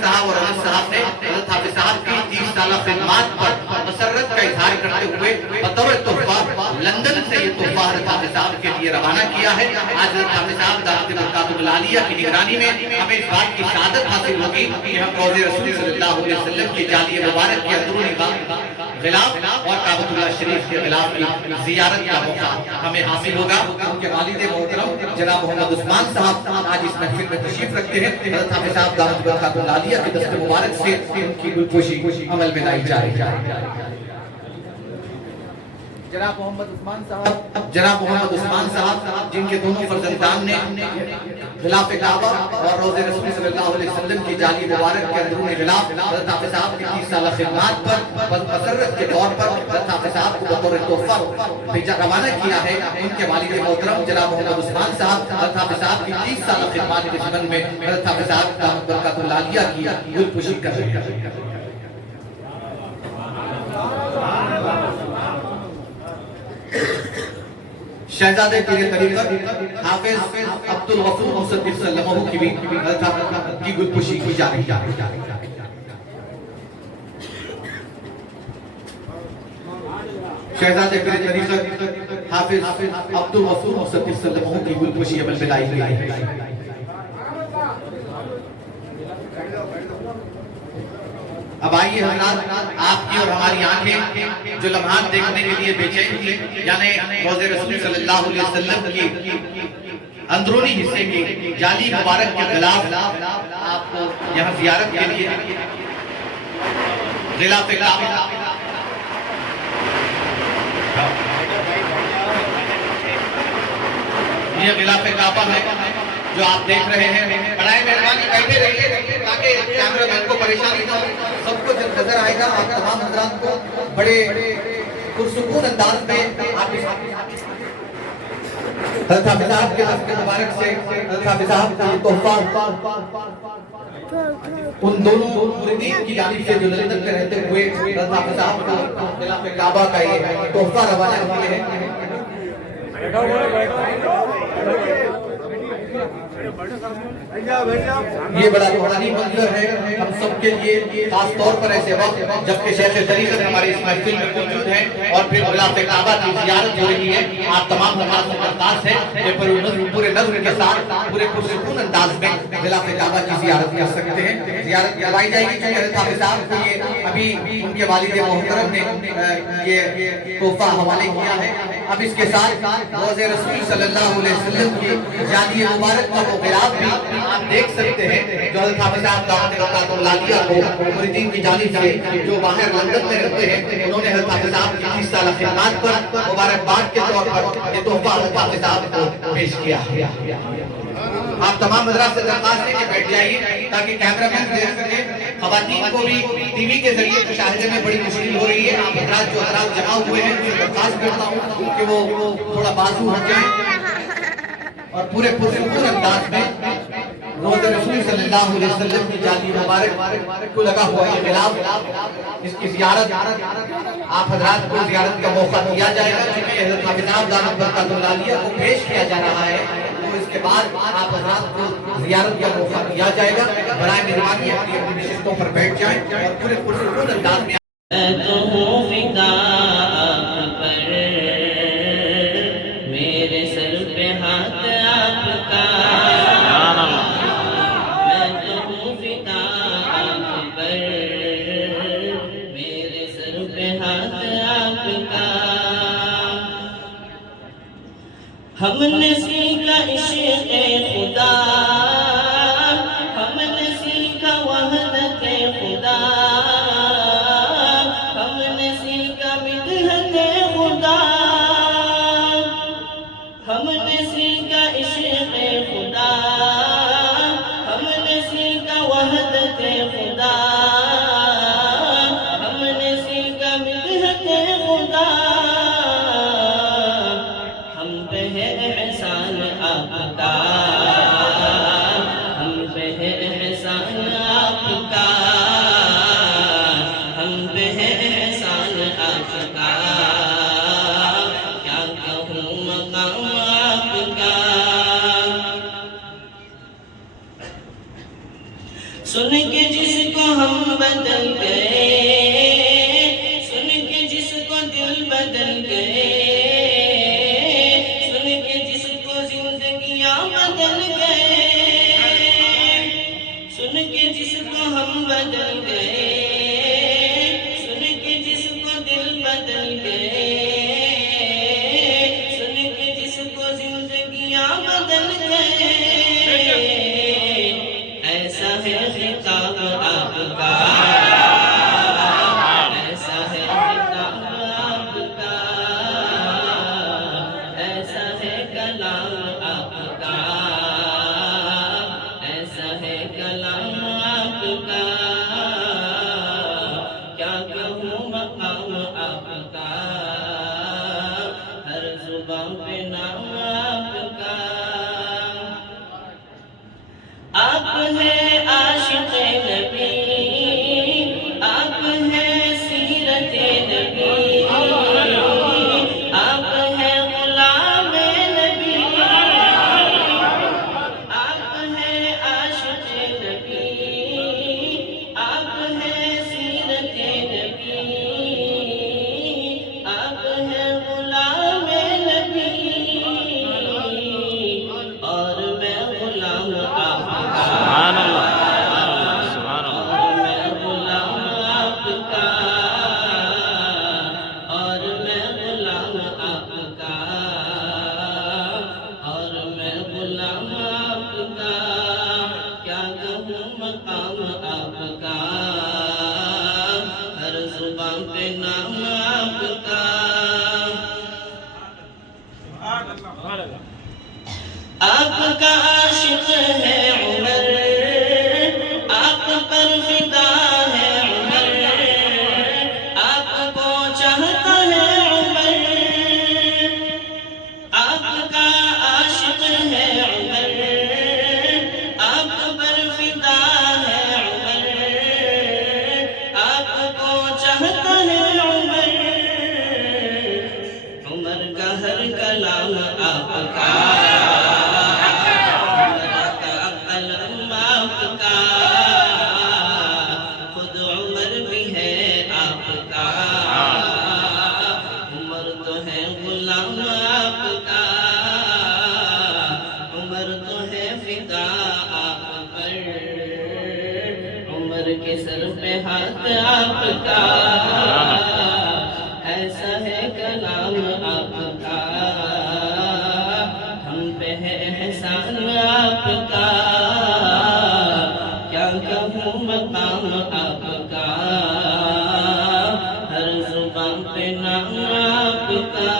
صاحب اور انس صاحب نے حضرت حافظ صاحب کی 30 سالہ خدمات پر مسرت کا اظہار کرتے ہوئے بطور تحفہ لندن سے یہ تحفہ حضرت حافظ صاحب کے لیے روانہ کیا ہے۔ آج حضرت حافظ صاحب دعوت برکاتہ العالیہ کی نگرانی میں ہمیں اس بات کی سعادت حاصل ہوگی کہ ہم روضہ رسول صلی اللہ علیہ وسلم کی جالی مبارک کے اندرونی غلاف اور کعبۃ اللہ شریف کے غلاف کی زیارت کا موقع ہمیں حاصل ہوگا۔ ان کے والد محترم جناب محمد عثمان صاحب آج اس محفل میں تشریف رکھتے ہیں۔ حضرت حافظ صاحب دعوت برکاتہ العالیہ کے دست مبارک سے ان کی گلپوشی عمل میں لائی جائے۔ جناب محمد عثمان صاحب جن کے دونوں فرزندان نے غلاف کعبہ اور روضہ رسول صلی اللہ علیہ وسلم کی جالی مبارک کے اندرون غلاف حضرت حافظ صاحب کی 30 سالہ خدمات پر مسرت کے طور پر حضرت حافظ صاحب کو بطور تحفہ روانہ کیا ہے۔ ان کے والد محترم جناب محمد عثمان صاحب حضرت حافظ صاحب کی 30 سالہ خدمات کے ضمن میں حضرت حافظ صاحب دعوت برکاتہ العالیہ کی گلپوشی کر رہے ہیں۔ شہزادے پیر طریقت حافظ عبدالغفور مصدق صلی اللہ علیہ وسلم کی بھی کی گلپوشی کی جا رہی ہے۔ شہزادے پیر طریقت حافظ عبدالغفور مصدق صلی اللہ علیہ وسلم کی گلپوشی عمل میں لائی گئی ہے۔ اب آئیے حضرات، آپ کی اور ہماری آنکھیں جو لمحات دیکھنے کے لیے بے چین تھی، یعنی روضہ رسول صلی اللہ علیہ وسلم کی اندرونی حصے کی جالی مبارک کے غلاف آپ کو یہاں زیارت کے لیے غلاف کعبہ یہ غلاف کعبہ ہے جو آپ دیکھ رہے ہیں۔ بڑائے مہربانی بیٹھے رہیے تاکہ کیمرہ مین کو پریشانی نہ ہو۔ سب کو جب نظر آئے گا آپ تمام حضرات کو بڑے پرسکون انداز میں آپ حضرت حافظ صاحب کے دست مبارک سے حضرت حافظ صاحب کا تحفہ ان دونوں مریدین کی جانب سے جو لندن میں رہتے ہوئے حضرت حافظ صاحب کو غلاف کعبہ کا یہ تحفہ روانہ کیے ہیں۔ یہ بڑا روحانی منظر ہے ہم سب کے لیے، خاص طور پر ایسے وقت جبکہ شیخ طریقت ہمارے اس محفل میں موجود ہیں اور پھر غلاف کعبہ کی زیارت ہو رہی ہے۔ آپ تمام حضرات سے درخواست ہے کہ پورے نظر کے ساتھ پورے پرسکون انداز میں غلاف کعبہ کی زیارت کر سکتے ہیں۔ زیارت کروائی جائے گی چونکہ حضرت حافظ صاحب کو یہ ابھی ان کے والد محترم نے یہ تحفہ حوالے کیا ہے۔ اب اس کے ساتھ روضہ رسول صلی اللہ علیہ وسلم کی جالی مبارک کا وہ غلاف بھی آپ دیکھ سکتے ہیں جو حضرت حافظ صاحب دعوت برکاتہ العالیہ کو مریدین کی جانب سے جو باہر لندن میں رہتے ہیں انہوں نے حضرت حافظ صاحب کی 30 سالہ خدمات پر مبارکباد کے طور پر یہ تحفہ حضرت حافظ صاحب کو پیش کیا ہے۔ آپ تمام حضرات سے درخواست ہے کہ بیٹھ جائیے تاکہ کیمرہ مین دیکھ سکے۔ خواتین کو بھی ٹی وی کے ذریعے مشاہدے میں بڑی مشکل ہو رہی ہے۔ آپ حضرات جو حضرات جمع ہوئے ہیں ان سے درخواست کرتا ہوں کہ وہ تھوڑا بازو ہٹ جائیں اور پورے پرسکون انداز میں روضہ رسول صلی اللہ علیہ وسلم کی جالی مبارک کو لگا ہوا یہ غلاف، اس کی زیارت آپ حضرات کو زیارت کا موقع دیا جائے گا کیونکہ حضرت حافظ صاحب دعوت برکاتہ العالیہ کو پیش کیا جا رہا ہے، تو اس کے بعد آپ حضرات کو زیارت کا موقع دیا جائے گا۔ برائے مہربانی اپنی اپنی نشستوں پر بیٹھ جائیں اور پورے پرسکون انداز میں ہم نے سیکھا عشق خدا، ہم نے سیکھا وحدت خدا، ہم نے سیکھا مدحت خدا، ہم نے سیکھا عشق خدا، ہم نے سیکھا وحدت خدا، ہم نے سیکھا مدحت خدا۔ احسان آپ کا جس کو ہم بدل گئے، سن کے جس کو دل بدل گئے، سن کے جس کو زندگیاں بدل گئے، سن کے جس کو ہم بدل گئے، سن کے جس کو دل بدل گئے، سن کے جس کو زندگیاں بدل گئے، ایسا ہے خطاب آپ کا، ایسا ہے خطاب آپ کا، ایسا ہے کلام آپ کا، ایسا ہے کلام آپ کا، کیا کہوں مقام آپ کا، ہر زبان پہ نام آپ کا، آپ ہے عاشق نبی، آپ ہے سیرت نبی، آپ ہے غلام نبی، آپ ہے عاشق نبی، آپ ہے سیرت نبی، آپ ہے غلام نبی، اور میں غلام آپ کا، سبحان اللہ، سبحان اللہ، اور میں غلام آپ کا، اور میں غلام آپ کا، اور میں غلام آپ کا، کیا کہوں مقام آپ کا، ہر زبان پہ نام آپ کا، آپ کا عاشق ہے عمر، آپ پر فدا ہے عمر، آپ کو چاہتا ہے عمر، آپ کا عاشق ہے عمر، آپ پر فدا ہے عمر، آپ کو چاہتا ہے عمر، عمر کا ہر کلام آپ کا، قلم آپ کا، خود عمر بھی ہے آپ کا، عمر تو ہے غلام آپ کا، عمر تو ہے فدا آپ پر، عمر کے سر پہ ہاتھ آپ کا، ایسا ہے کلام آپ کا، ہم پہ ہے احسان آپ کا، کیا کہوں مقام آپ کا، ہر زبان پہ نام آپ کا۔